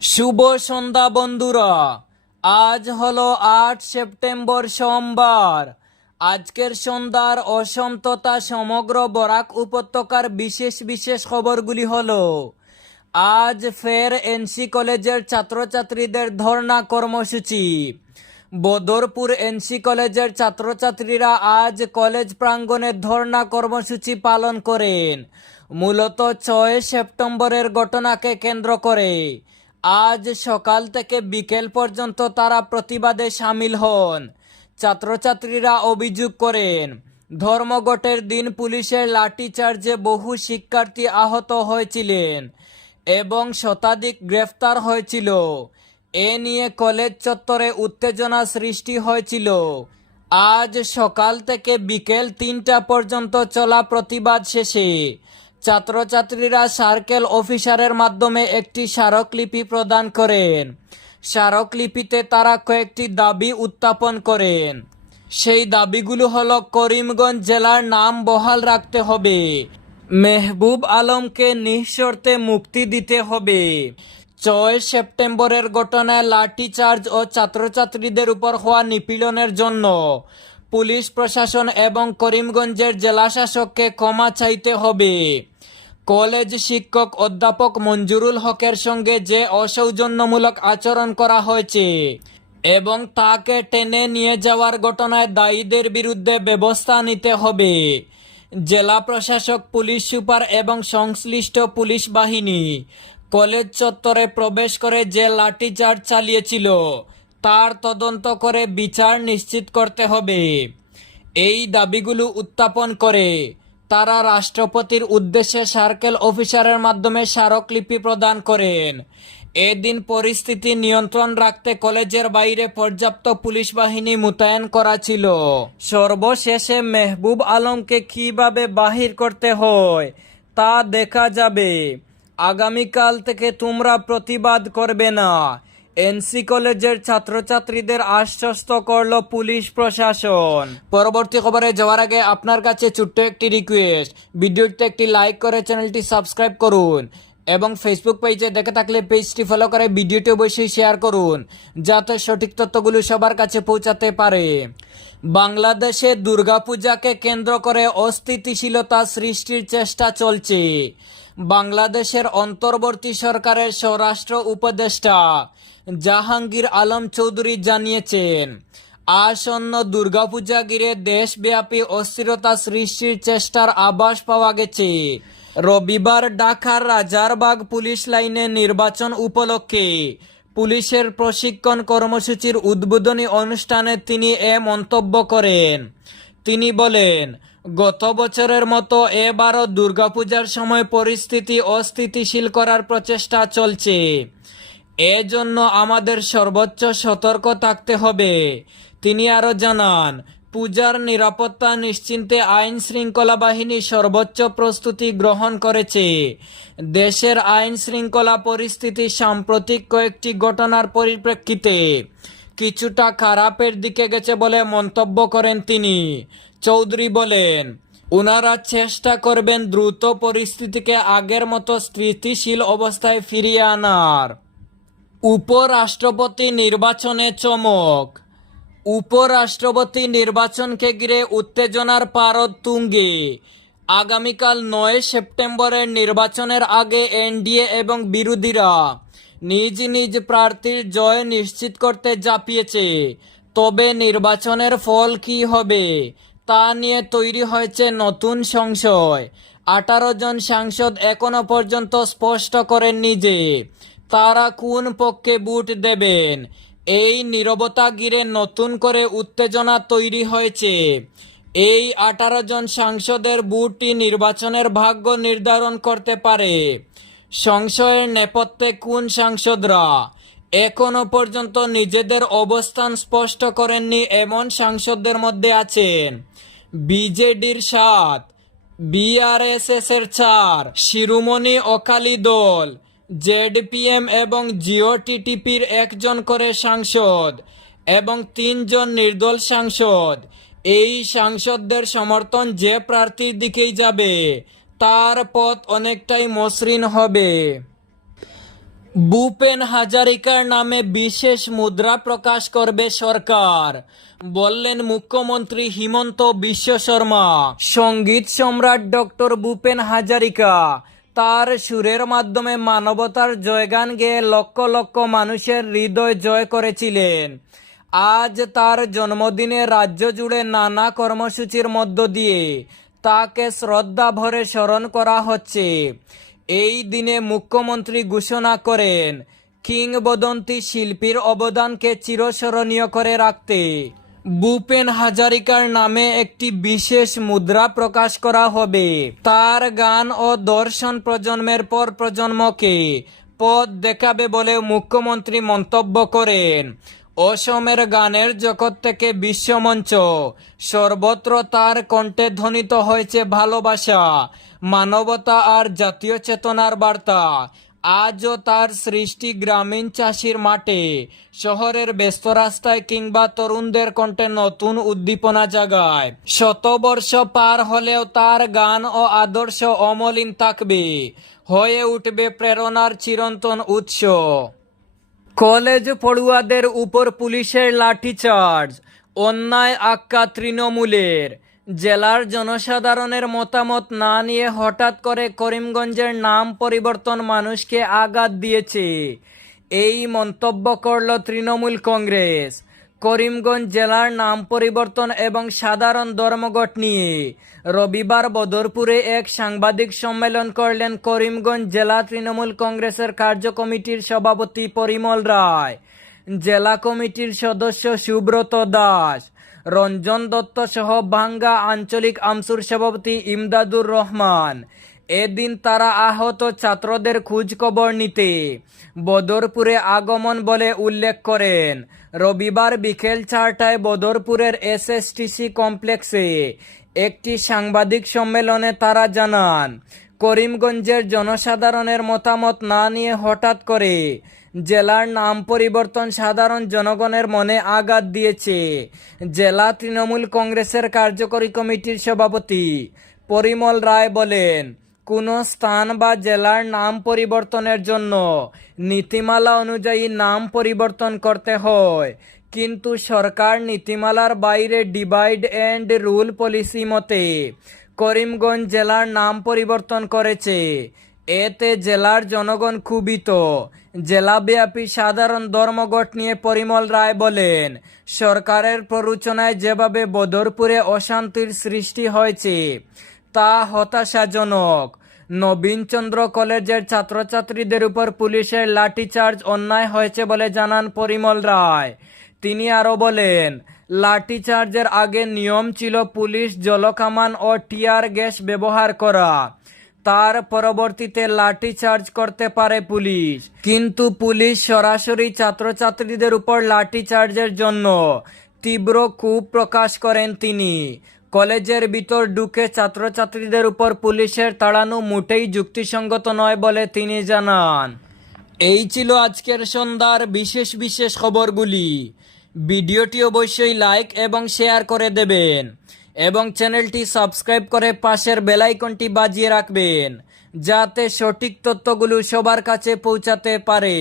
শুভ সন্ধ্যা বন্ধুরা। আজ হলো আট সেপ্টেম্বর সোমবার। আজকের সন্ধ্যার অসম তথা সমগ্র বরাক উপত্যকার বিশেষ বিশেষ খবরগুলি হলো, আজ ফের এনসি কলেজের ছাত্রছাত্রীদের ধর্ণা কর্মসূচি। বদরপুর এনসি কলেজের ছাত্রছাত্রীরা আজ কলেজ প্রাঙ্গণে ধর্ণা কর্মসূচি পালন করেন। মূলত ছয় সেপ্টেম্বরের ঘটনাকে কেন্দ্র করে। আজ সকাল থেকে বিকেল পর্যন্ত তারা প্রতিবাদে সামিল হন। ছাত্রছাত্রীরা অভিযোগ করেন, ধর্মঘটের দিন পুলিশের লাঠিচার্জে বহু শিক্ষার্থী আহত হয়েছিলেন এবং শতাধিক গ্রেফতার হয়েছিল। এ নিয়ে কলেজ চত্বরে উত্তেজনা সৃষ্টি হয়েছিল। আজ সকাল থেকে বিকেল তিনটা পর্যন্ত চলা প্রতিবাদ শেষে ছাত্রছাত্রীরা সার্কেল অফিসারের মাধ্যমে একটি স্মারকলিপি প্রদান করেন। স্মারকলিপিতে তারা কয়েকটি দাবি উত্থাপন করেন। সেই দাবিগুলো হলো করিমগঞ্জ জেলার নাম বহাল রাখতে হবে। মেহবুব আলমকে নিঃশর্তে মুক্তি দিতে হবে। ছয় সেপ্টেম্বরের ঘটনায় লাঠিচার্জ ও ছাত্রছাত্রীদের উপর হওয়া নিপীড়নের জন্য পুলিশ প্রশাসন এবং করিমগঞ্জের জেলাশাসককে ক্ষমা চাইতে হবে। কলেজ শিক্ষক অধ্যাপক মঞ্জুরুল হকের সঙ্গে যে অসৌজন্যমূলক আচরণ করা হয়েছে এবং তাকে টেনে নিয়ে যাওয়ার ঘটনায় দায়ীদের বিরুদ্ধে ব্যবস্থা নিতে হবে। জেলা প্রশাসক, পুলিশ সুপার এবং সংশ্লিষ্ট পুলিশ বাহিনী কলেজ চত্বরে প্রবেশ করে যে লাঠিচার্জ চালিয়েছিল তার তদন্ত করে বিচার নিশ্চিত করতে হবে। এই দাবিগুলো উত্থাপন করে তারা রাষ্ট্রপতির উদ্দেশ্যে সার্কেল অফিসারের মাধ্যমে স্মারকলিপি প্রদান করেন। এদিন পরিস্থিতি নিয়ন্ত্রণ রাখতে কলেজের বাইরে পর্যাপ্ত পুলিশ বাহিনী মোতায়েন করা ছিল। সর্বশেষে মেহবুব আলমকে কীভাবে বাহির করতে হয় তা দেখা যাবে। আগামীকাল থেকে তোমরা প্রতিবাদ করবে না। এনসি কলেজের ছাত্রছাত্রীদের আশ্বস্ত করল পুলিশ প্রশাসন। পরবর্তী খবরে যাওয়ার আগে আপনার কাছে ছোট্ট একটি রিকোয়েস্ট ভিডিওটিতে একটি লাইক করে চ্যানেলটি সাবস্ক্রাইব করুন এবং ফেসবুক পেজে দেখে থাকলে পেজটি ফলো করে ভিডিওটি অবশ্যই শেয়ার করুন, যাতে সঠিক তথ্যগুলো সবার কাছে পৌঁছাতে পারে। বাংলাদেশে দুর্গাপূজাকে কেন্দ্র করে অস্থিতিশীলতা সৃষ্টির চেষ্টা চলছে। বাংলাদেশের অন্তর্বর্তী সরকারের স্বরাষ্ট্র উপদেষ্টা জাহাঙ্গীর আলম চৌধুরী জানিয়েছেন, আসন্ন দুর্গাপূজা ঘিরে দেশব্যাপী অস্থিরতা সৃষ্টির চেষ্টার আভাস পাওয়া গেছে। রবিবার ঢাকার রাজারবাগ পুলিশ লাইনে নির্বাচন উপলক্ষে পুলিশের প্রশিক্ষণ কর্মসূচির উদ্বোধনী অনুষ্ঠানে তিনি এ মন্তব্য করেন। তিনি বলেন গত বছরের মতো এবারও দুর্গাপূজার সময় পরিস্থিতি অস্থিতিশীল করার প্রচেষ্টা চলছে। এজন্য আমাদের সর্বোচ্চ সতর্ক থাকতে হবে। তিনি আরও জানান, পূজার নিরাপত্তা নিশ্চিন্তে আইন শৃঙ্খলা বাহিনী সর্বোচ্চ প্রস্তুতি গ্রহণ করেছে। দেশের আইন শৃঙ্খলা পরিস্থিতি সাম্প্রতিক কয়েকটি ঘটনার পরিপ্রেক্ষিতে কিছুটা খারাপের দিকে গেছে বলে মন্তব্য করেন তিনি। চৌধুরী বলেন ওনারা চেষ্টা করবেন দ্রুত পরিস্থিতিকে আগের মতো স্থিতিশীল অবস্থায় ফিরিয়ে আনার। উপরাষ্ট্রপতি নির্বাচনে চমক। উপরাষ্ট্রপতি নির্বাচনকে ঘিরে উত্তেজনার পারদ তুঙ্গে। আগামীকাল নয় সেপ্টেম্বরের নির্বাচনের আগে এনডিএ এবং বিরোধীরা নিজ নিজ প্রার্থীর জয় নিশ্চিত করতে জাপিয়েছে। তবে নির্বাচনের ফল কি হবে তা নিয়ে তৈরি হয়েছে নতুন সংশয়। আঠারো জন সাংসদ এখনও পর্যন্ত স্পষ্ট করেননি যে তারা কোন পক্ষে ভোট দেবেন। এই নীরবতা ঘিরে নতুন করে উত্তেজনা তৈরি হয়েছে। এই আঠারো জন সাংসদের বুটটি নির্বাচনের ভাগ্য নির্ধারণ করতে পারে। সংশয়ের নেপথ্যে কোন সাংসদরা এখনও পর্যন্ত নিজেদের অবস্থান স্পষ্ট করেননি এমন সাংসদদের মধ্যে আছেন বিজেডির সাত বিআরএসএস এর চার, শিরোমণি অকালি দল, জেডপিএম এবং জিওটিটিপির একজন করে সাংসদ এবং তিনজন নির্দল সাংসদ। এই সাংসদদের সমর্থন যে প্রার্থীর দিকেই যাবে, তার পথ অনেকটাই মসৃণ হবে। ভূপেন হাজারিকার নামে বিশেষ মুদ্রা প্রকাশ করবে সরকার। বললেন মুখ্যমন্ত্রী হিমন্ত বিশ্ব শর্মা। সংগীত সম্রাট ডক্টর ভূপেন হাজারিকা, তার সুরের মাধ্যমে মানবতার জয়গান গেয়ে লক্ষ লক্ষ মানুষের হৃদয় জয় করেছিলেন। আজ তার জন্মদিনে রাজ্য জুড়ে নানা কর্মসূচির মধ্য দিয়ে তাকে শ্রদ্ধা ভরে স্মরণ করা হচ্ছে। এই দিনে মুখ্যমন্ত্রী ঘোষণা করেন, কিংবদন্তি শিল্পীর অবদানকে চিরস্মরণীয় করে রাখতে। ভূপেন হাজারিকার নামে একটি বিশেষ মুদ্রা প্রকাশ করা হবে। তার গান ও দর্শন প্রজন্মের পর প্রজন্মকে পথ দেখাবে বলে মুখ্যমন্ত্রী মন্তব্য করেন। অসমের গানের জগৎ থেকে বিশ্বমঞ্চ। সর্বত্র তার কণ্ঠে ধ্বনিত হয়েছে ভালোবাসা, মানবতা আর জাতীয় চেতনার বার্তা। আজও তার সৃষ্টি গ্রামীণ চাষির মাঠে, শহরের ব্যস্ত রাস্তায় কিংবা তরুণদের কণ্ঠে নতুন উদ্দীপনা জাগায়। শত বর্ষ পার হলেও তার গান ও আদর্শ অমলিন থাকবে, হয়ে উঠবে প্রেরণার চিরন্তন উৎস। কলেজ পড়ুয়াদের উপর পুলিশের লাঠিচার্জ, অন্যায় আক্কা তৃণমূলের। জেলার জনসাধারণের মতামত না নিয়ে হঠাৎ করে করিমগঞ্জের নাম পরিবর্তন মানুষকে আঘাত দিয়েছে। এই মন্তব্য করল তৃণমূল কংগ্রেস। করিমগঞ্জ জেলার নাম পরিবর্তন এবং সাধারণ ধর্মঘট নিয়ে রবিবার বদরপুরে এক সাংবাদিক সম্মেলন করলেন করিমগঞ্জ জেলা তৃণমূল কংগ্রেসের কার্য কমিটির সভাপতি পরিমল রায়, জেলা কমিটির সদস্য সুব্রত দাস, রঞ্জন দত্ত সহ ভাঙ্গা আঞ্চলিক আমসুর সভাপতি ইমদাদুর রহমান। এদিন তারা আহত ছাত্রদের খোঁজ খবর নিতে বদরপুরে আগমন বলে উল্লেখ করেন। রবিবার বিকেল চারটায় বদরপুরের এসএসটিসি কমপ্লেক্সে একটি সাংবাদিক সম্মেলনে তারা জানান, করিমগঞ্জের জনসাধারণের মতামত না নিয়ে হঠাৎ করে জেলার নাম পরিবর্তন সাধারণ জনগণের মনে আঘাত দিয়েছে। জেলা তৃণমূল কংগ্রেসের কার্যকরী কমিটির সভাপতি পরিমল রায় বলেন কোনো স্থান বা জেলার নাম পরিবর্তনের জন্য নীতিমালা অনুযায়ী নাম পরিবর্তন করতে হয়। কিন্তু সরকার নীতিমালার বাইরে ডিভাইড অ্যান্ড রুল পলিসি মতে করিমগঞ্জ জেলার নাম পরিবর্তন করেছে। এতে জেলার জনগণ ক্ষুবিত জেলাব্যাপী সাধারণ ধর্মঘট নিয়ে পরিমল রায় বলেন, সরকারের প্ররোচনায় যেভাবে বদরপুরে অশান্তির সৃষ্টি হয়েছে, তা হতাশাজনক। নবীনচন্দ্র কলেজের ছাত্রছাত্রীদের উপর পুলিশের লাঠিচার্জ অন্যায় হয়েছে বলে জানান পরিমল রায়। তিনি আরও বলেন, লাঠিচার্জের আগে নিয়ম ছিল পুলিশ জলকামান ও টিয়ার গ্যাস ব্যবহার করা। তার পরবর্তীতে লাঠি চার্জ করতে পারে পুলিশ। কিন্তু পুলিশ সরাসরি ছাত্রছাত্রীদের উপর লাঠি চার্জের জন্য তীব্র ক্ষোভ প্রকাশ করেন তিনি। কলেজের ভিতর ঢুকে ছাত্রছাত্রীদের উপর পুলিশের তাড়ানো মোটেই যুক্তিসঙ্গত নয় বলে তিনি জানান। এই ছিল আজকের সন্ধ্যার বিশেষ বিশেষ খবরগুলি। ভিডিওটি অবশ্যই লাইক এবং শেয়ার করে দেবেন এবং চ্যানেলটি সাবস্ক্রাইব করে পাশের বেলাইকনটি বাজিয়ে রাখবেন, যাতে সঠিক তথ্যগুলো সবার কাছে পৌঁছাতে পারে।